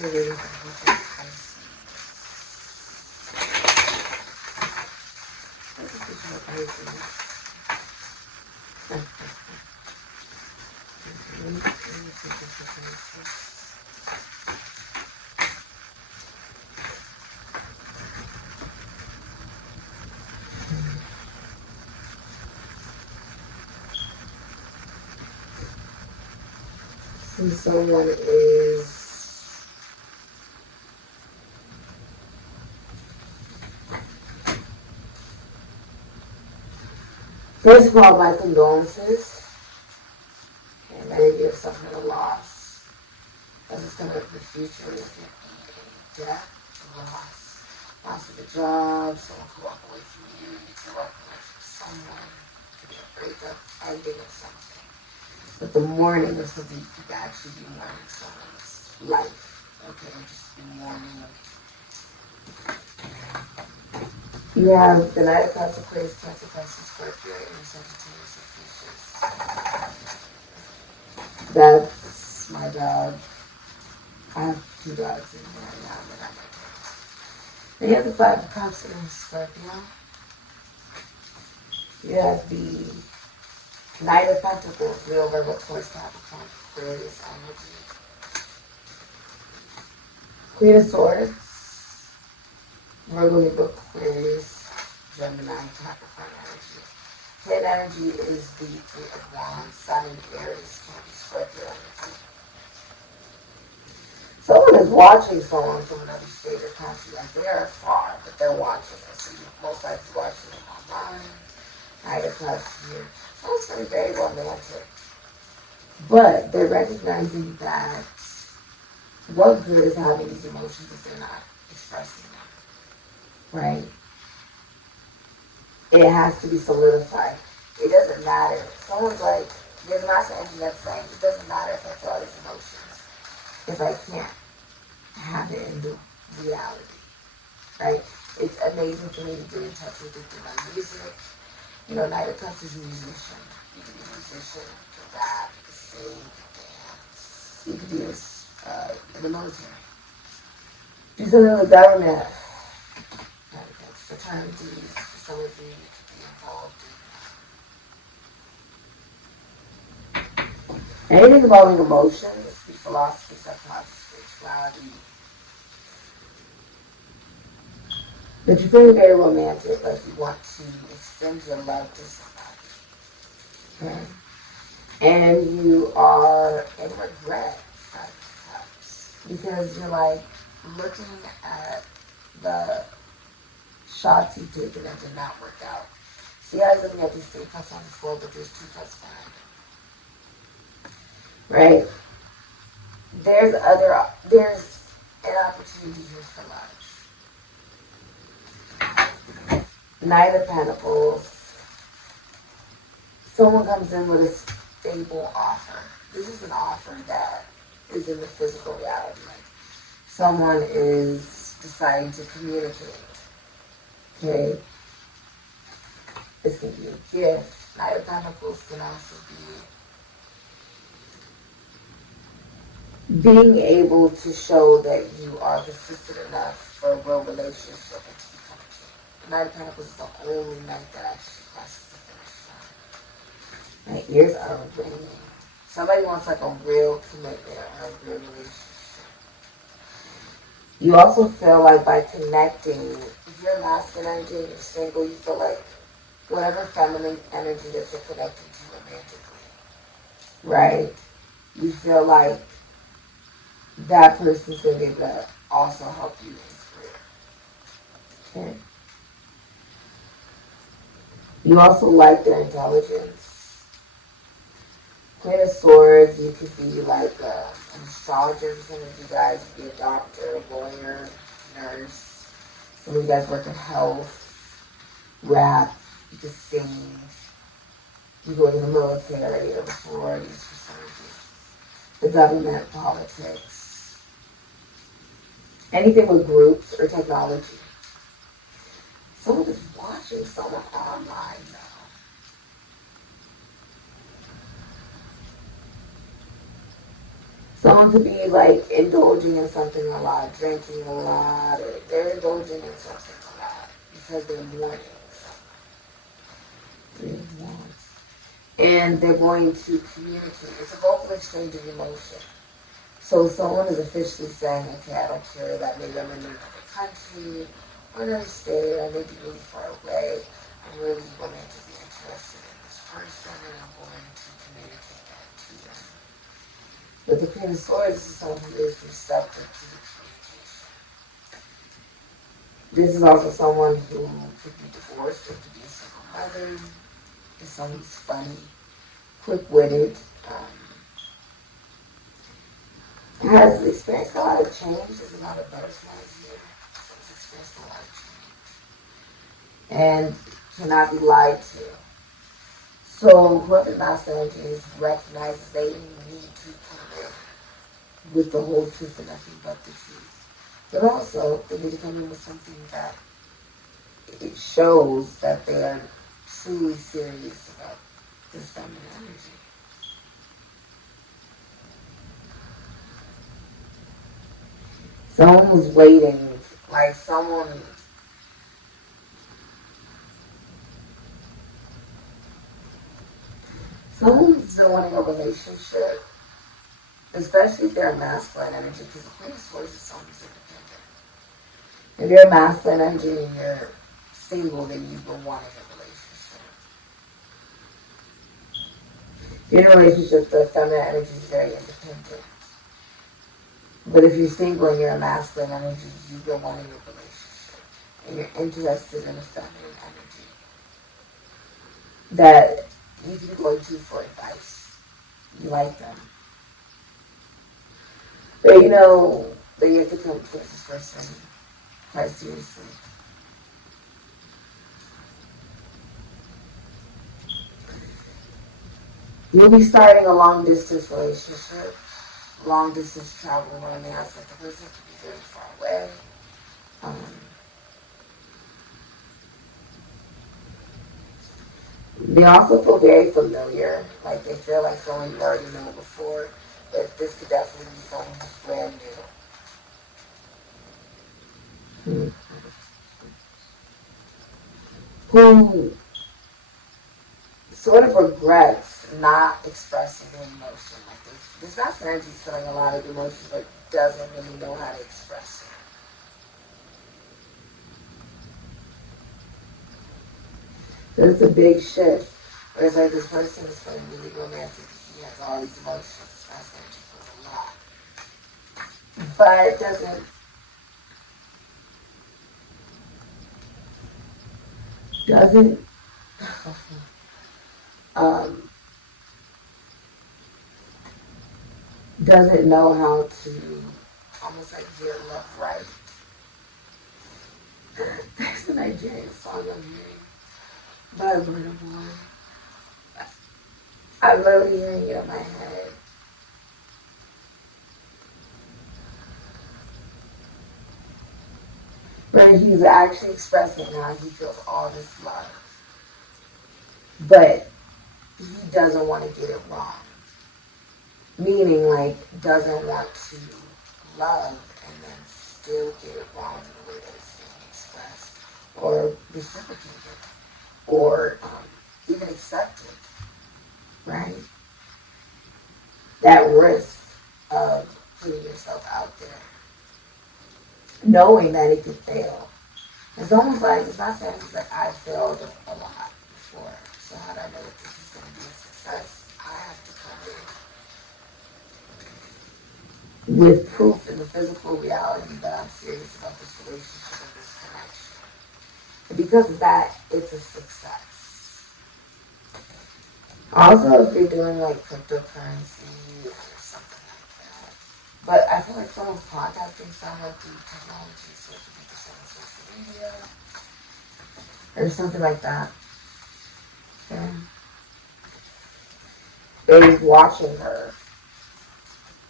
your reading for the future of Pisces. What's the future of Pisces? And someone is first of all, my condolences, and many of you have suffered a loss. As it's going to the future, is going to be death, loss of a job, someone could walk away from you, you could walk away from someone, it could be a breakup, ending of something. But the mourning of something, you could actually be mourning someone's life. Okay, just be mourning. You have the Knight of Cups, Aquarius, Cancer, Pisces, Scorpio, and Sagittarius, and Fuchsias. That's my dog. I have 2 dogs in here right now, but I'm my parents. Then you have the 5 of Cups in Scorpio. You have the Knight of Pentacles, Leo, Virgo, Taurus, Capricorn, Aquarius energy. Queen of Swords, Virgo, Libra, Aquarius, Gemini, Capricorn energy. Hidden energy is the 3 of Wands, Sun and Aries, Cancer, Scorpio energy. Someone is watching someone from another state or country, like they are far, but they're watching us. So you're most likely watching them online. Knight of Cups here. Someone's going to be very romantic. But they're recognizing that what good is having these emotions if they're not expressing them, right? It has to be solidified. It doesn't matter. Someone's like, there's a master energy that's saying, it doesn't matter if I feel all these emotions if I can't have it in the reality, right? It's amazing for me to get in touch with it through my music. You know, Knight of Cups is a musician. You can be a musician, you can rap, you can sing, you can dance. You can be in the military. Do something with the government. Knight of Cups, fraternities, for some of you, you could be involved in anything involving emotions, be philosophy, psychology, spirituality. But you're feeling very romantic, like you want to extend your love to somebody. Okay? And you are in regret, perhaps, because you're like looking at the shots you've taken that did not work out. See, I was looking at these 3 cups on the floor, but there's 2 cups behind it. Right? There's an opportunity here for love. Knight of Pentacles. Someone comes in with a stable offer. This is an offer that is in the physical reality. Like someone is deciding to communicate. Okay? This can be a gift. Knight of Pentacles can also be being able to show that you are consistent enough for a real relationship and to become a king. Knight of Pentacles is the only knight that actually crosses the finish line. My ears are ringing. Somebody wants like a real commitment or a real relationship. You also feel like by connecting, if you're masculine energy and you're single, you feel like whatever feminine energy that you're connecting to romantically, right? You feel like that person's going to be able to also help you in career. Okay? You also like their intelligence. Queen of Swords, you could be like an astrologer for some of you guys. You could be a doctor, a lawyer, nurse. Some of you guys work in health, rap, you could sing. You go in the military or the sororities for some of you. The government, politics. Anything with groups or technology. Someone is watching someone online now. Someone could be like indulging in something a lot, drinking a lot, or they're indulging in something a lot because they're mourning something. And they're going to communicate. It's a vocal exchange of emotion. So someone is officially saying, okay, I don't care that maybe I'm in another country or another state, I may be really far away. I'm really romantically interested in this person and I'm going to communicate that to them. But the Queen of Swords is someone who is receptive to the communication. This is also someone who could be divorced or could be a single mother. Is someone who's funny, quick-witted, has experienced a lot of change. There's a lot of butterflies here. So it's experienced a lot of change. And cannot be lied to. So whoever masculine energy is recognizes they need to come in with the whole truth and nothing but the truth. But also, they need to come in with something that it shows that they are truly serious about this feminine energy. Someone was waiting, like someone's been wanting a relationship, especially if they're a masculine energy, because the Queen of Swords is someone who's independent. If you're a masculine energy and you're single, then you've been wanting a relationship. If you're in a relationship, the feminine energy is very independent. But if you're single and you're a masculine energy, you've been wanting a relationship. And you're interested in a feminine energy that you can be going to for advice. You like them. But you know that you have to come towards this person quite seriously. You'll be starting a long distance relationship, long distance travel romance, like the person could be very far away. They also feel very familiar, like they feel like someone you already know before, but this could definitely be someone who's brand new. Who sort of regrets not expressing their emotion. Like this masculine energy is feeling a lot of emotion, but doesn't really know how to express it. So it's a big shift. Where it's like this person is feeling really romantic. He has all these emotions. This masculine energy feels a lot. But doesn't know how to almost like get love right. That's a Nigerian song I'm hearing by VOODOO. I'm literally hearing it in my head. Where he's actually expressing how he feels all this love. But he doesn't want to get it wrong. Meaning, like, doesn't want to love and then still get it wrong in the way that it's being expressed. Or reciprocated. Or even accepted. Right? That risk of putting yourself out there. Knowing that it could fail. It's almost like, it's not saying it's like I failed a lot before. So how do I know that this is going to be a success? I have to come in with proof in the physical reality that I'm serious about this relationship and this connection. And because of that, it's a success. Also, if you're doing like cryptocurrency or something like that. But I feel like someone's contacting someone through technology, so it could be just on social media or something like that. Okay. Is watching her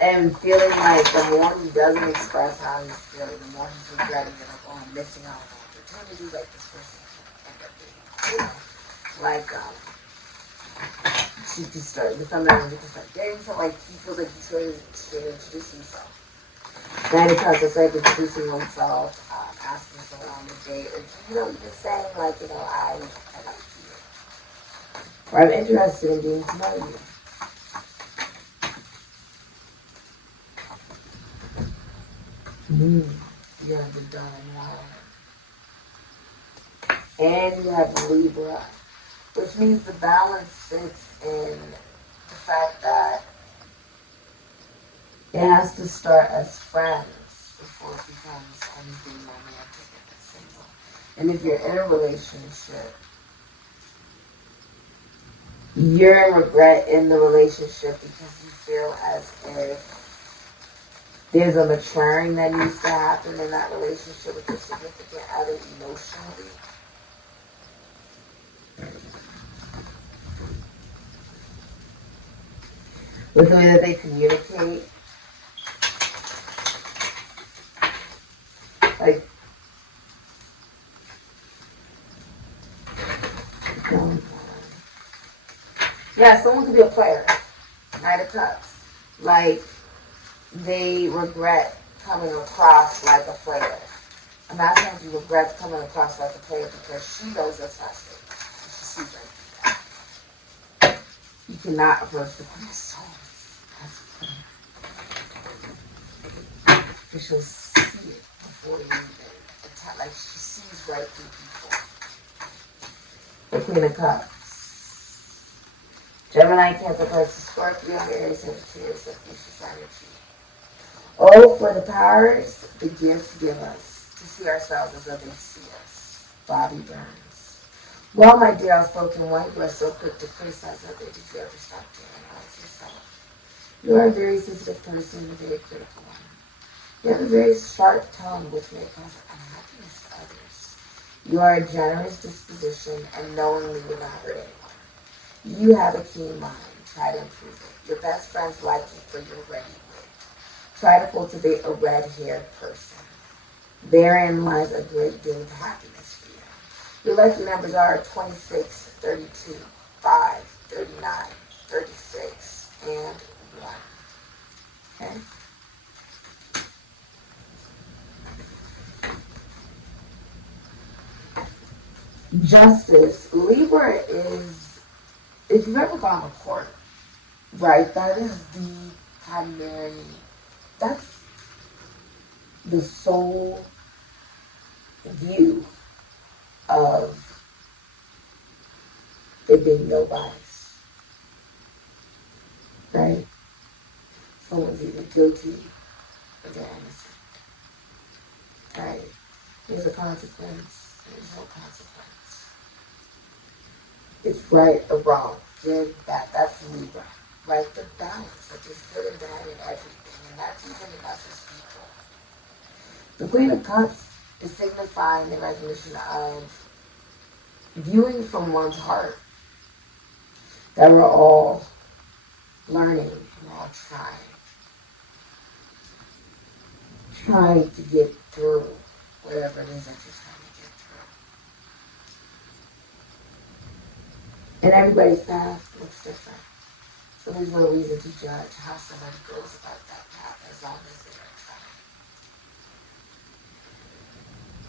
and feeling like the more he doesn't express how he's feeling, the more he's regretting it, like, oh, I'm missing out on opportunities, like this person can end up being, like, she can start, the feminine energy can start dating someone, like he feels like he's ready to introduce himself. Nine of Cups is like introducing oneself, asking someone on a date, or even saying like, I like you, or I'm interested in getting to know you. You have the Dawn Line. And you have Libra, which means the balance sits in the fact that it has to start as friends before it becomes anything romantic and single. And if you're in a relationship, you're in regret in the relationship because you feel as if there's a maturing that needs to happen in that relationship with your significant other emotionally. With the way that they communicate. Like, yeah, someone could be a player. Knight of Cups. Like, they regret coming across like a player. I'm not saying she regrets coming across like a player because she knows that's not safe. She sees right through that. You cannot approach the Queen of Swords as a player. Because she'll see it before you even attack. Like, she sees right through people. The Queen of Cups. Gemini, Cancer, Pisces, Scorpio, Aries, Sagittarius, Pisces energy. Oh, for the powers the gifts give us to see ourselves as others see us. Bobby Burns. Well, my dear outspoken one, you are so quick to criticize others. Did you ever stop to analyze yourself? You are a very sensitive person and a very critical one. You have a very sharp tone which may cause unhappiness to others. You are a generous disposition and knowingly will not hurt anyone. You have a keen mind. Try to improve it. Your best friends like you for your ready wit. Try to cultivate a red-haired person. Therein lies a great deal of happiness for you. Your lucky numbers are 26, 32, 5, 39, 36, and 1. Okay? Justice. Libra is, if you've ever gone to court, right, that is the primary, that's the sole view of there being no bias, right? Someone's either guilty or they're innocent, right? There's a consequence, there's no consequence. It's right or wrong, good, bad, that's Libra, right? The balance, like there's good and bad in everything, and that's even in us as people. The Queen of Cups is signifying the recognition of viewing from one's heart that we're all learning and we're all trying to get through whatever it is that you're trying to get through. And everybody's path looks different. So there's no reason to judge how somebody goes about that path as long as they're trying.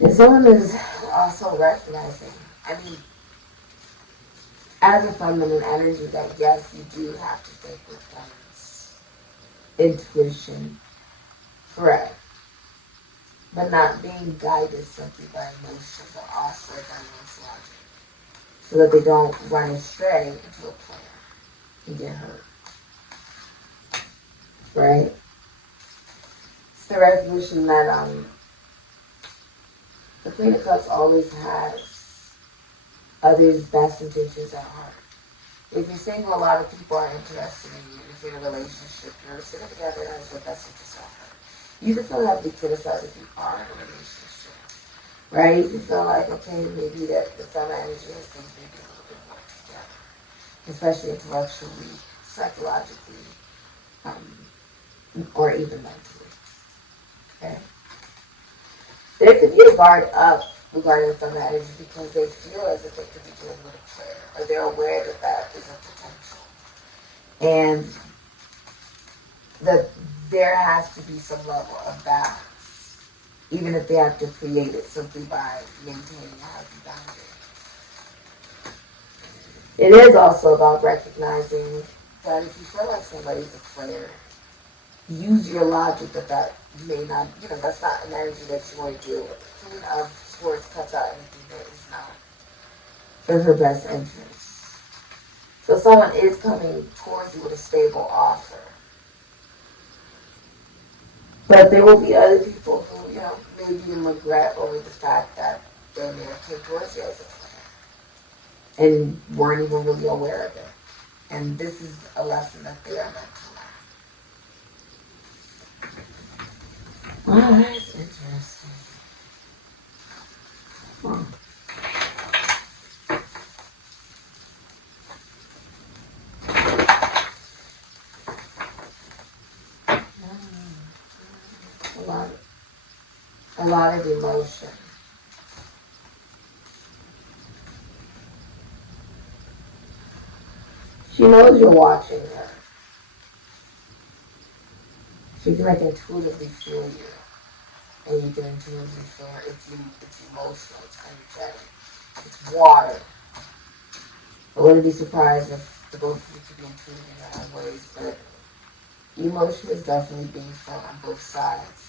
And someone is also recognizing, as a feminine energy, that yes, you do have to think with one's intuition, correct, but not being guided simply by emotion, but also by one's logic, so that they don't run astray into a player and get hurt, right? It's the recognition that the Queen of Cups always has others' best intentions at heart. If you're single, a lot of people are interested in you. If you're in a relationship, you're sitting together and has your best interests at heart. You can feel heavily criticized if you are in a relationship, right? You can feel like, okay, maybe that the feminine energy has things maybe a little bit more together, especially intellectually, psychologically, or even mentally, okay? There could be a guard up regarding feminine energy because they feel as if they could be dealing with a player, or they're aware that that is a potential. And that there has to be some level of balance, even if they have to create it simply by maintaining a healthy boundary. It is also about recognizing that if you feel like somebody's a player, use your logic that may not, that's not an energy that you want to deal with. The Queen of Swords cuts out anything that is not for her best interest. So someone is coming towards you with a stable offer. But there will be other people who, maybe regret over the fact that they may have came towards you as a player and weren't even really aware of it. And this is a lesson that they are meant to learn. Oh, that's interesting. A lot of emotion. She knows you're watching her. She can intuitively feel you. And you can intuitively feel her. It's emotional, it's energetic, it's water. I wouldn't be surprised if the both of you could be intuitive in their own ways, but emotion is definitely being felt on both sides.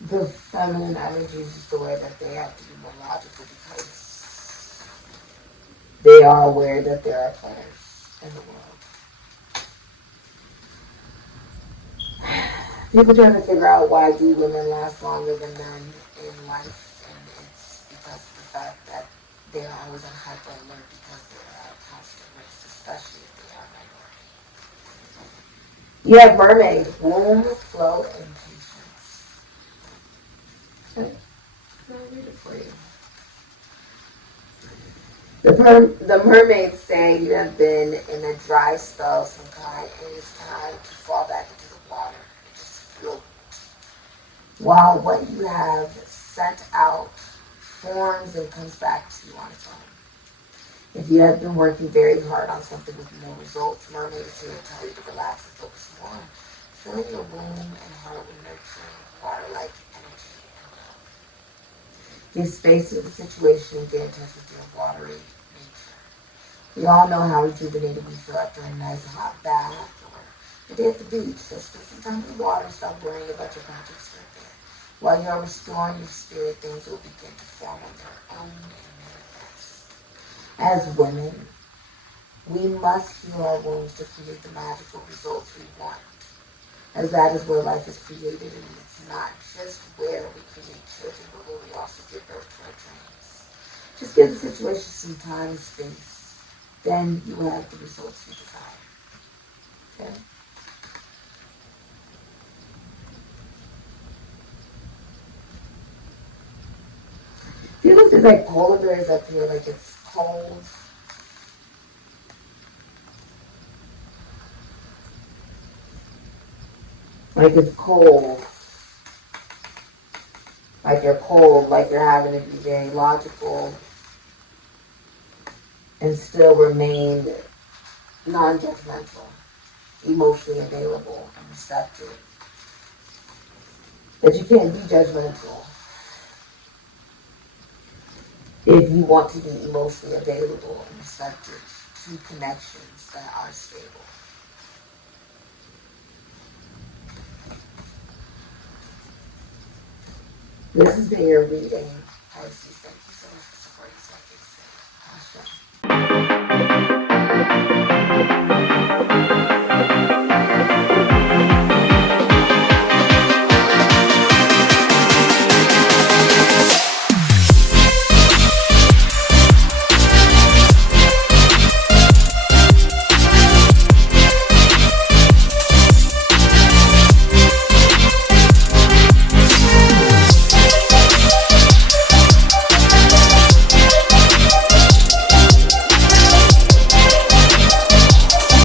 The feminine energy is just the way that they have to be more logical because they are aware that there are players in the world. People trying to figure out why do women last longer than men in life, and it's because of the fact that they are always on hyper alert because they're at constant risk, especially if they are minority. You have mermaid, womb, flow, and patience. Okay. I'll read it for you. The mermaids say you have been in a dry spell of some kind, and it's time to fall back into the water and just float. While what you have sent out forms and comes back to you on its own. If you have been working very hard on something with no results, mermaid is here to tell you to relax and focus more on filling your womb and heart with nurturing, water-like energy and love. Give space to the situation and get in touch with your watery nature. We all know how rejuvenated we feel after a nice hot bath or a day at the beach. So spend some time in the water and stop worrying about your projects right there. While you are restoring your spirit, things will begin to form on their own and manifest. As women, we must heal our wounds to create the magical results we want. As that is where life is created, and it's not just where we create children, but where we also give birth to our dreams. Just give the situation some time and space. Then you will have the results you desire. Okay? If you look, there's polar bears up here, it's cold. It's cold. You're cold, you're having to be very logical and still remain non-judgmental, emotionally available and receptive. But you can't be judgmental if you want to be emotionally available and receptive to connections that are stable. This has been your reading, Pisces.